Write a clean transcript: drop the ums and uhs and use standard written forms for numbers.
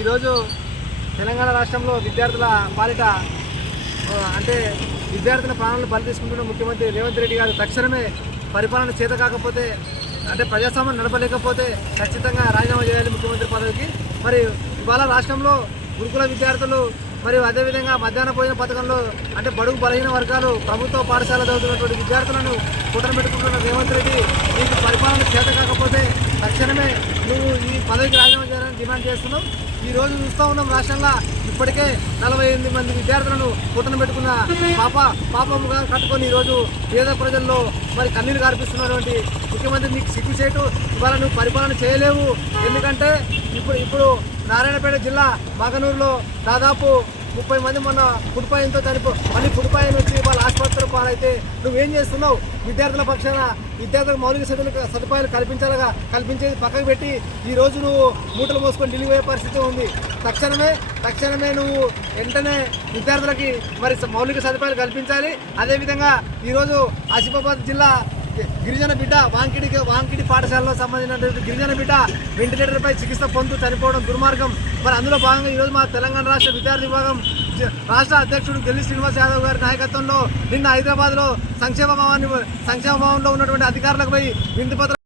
ఈరోజు తెలంగాణ రాష్ట్రంలో విద్యార్థుల పాలిట అంటే విద్యార్థుల ప్రాణాలను బలి తీసుకుంటున్న ముఖ్యమంత్రి రేవంత్ రెడ్డి గారు తక్షణమే పరిపాలన చేత కాకపోతే అంటే ప్రజాస్వామ్యం నడపలేకపోతే ఖచ్చితంగా రాజీనామా చేయాలి ముఖ్యమంత్రి పదవికి. మరి ఇవాళ రాష్ట్రంలో గురుకుల విద్యార్థులు మరియు అదేవిధంగా మధ్యాహ్న భోజన పథకంలో అంటే బడుగు బలహీన వర్గాలు ప్రభుత్వ పాఠశాల చదువుతున్నటువంటి విద్యార్థులను కూటమి పెట్టుకుంటున్న రేవంత్ రెడ్డి నీకు పరిపాలన చేత కాకపోతే తక్షణమే నువ్వు ఈ పదవికి రాజీనామా చేయాలని డిమాండ్ చేస్తున్నాం. ఈ రోజు చూస్తూ ఉన్నాం రాష్ట్రంలో ఇప్పటికే 48 మంది విద్యార్థులను కూటమి పెట్టుకున్న పాపముగా కట్టుకొని ఈరోజు పేద ప్రజల్లో మరి కన్నీరు కార్పిస్తున్నటువంటి ముఖ్యమంత్రి నీకు సిగ్గుచేటు. ఇవాళ నువ్వు పరిపాలన చేయలేవు. ఎందుకంటే ఇప్పుడు నారాయణపేట జిల్లా మగనూరులో దాదాపు 30 మంది మొన్న ఫుడ్ పాయిజన్తో మళ్ళీ ఫుడ్ పాయిజన్ వచ్చి వాళ్ళ ఆసుపత్రి పాలైతే నువ్వేం చేస్తున్నావు? విద్యార్థుల పక్షాన విద్యార్థులకు మౌలిక సదుపాయాలు కల్పించేది పక్కకు పెట్టి ఈరోజు నువ్వు మూటలు మోసుకొని ఢిల్లీ పోయే పరిస్థితి ఉంది. తక్షణమే నువ్వు వెంటనే విద్యార్థులకి మరి మౌలిక సదుపాయాలు కల్పించాలి. అదేవిధంగా ఈరోజు ఆసిఫాబాద్ జిల్లా గిరిజన బిడ్డ వాంకిడి పాఠశాలలో సంబంధించినటువంటి గిరిజన బిడ్డ వెంటిలేటర్పై చికిత్స పొందుతూ చనిపోవడం దుర్మార్గం. మరి అందులో భాగంగా ఈరోజు మా తెలంగాణ రాష్ట్ర విద్యార్థి విభాగం రాష్ట్ర అధ్యక్షుడు గెల్లి శ్రీనివాస్ యాదవ్ గారి నాయకత్వంలో నిన్న హైదరాబాద్లో సంక్షేమ భవన్లో ఉన్నటువంటి అధికారులకు పోయి వినతి పత్రం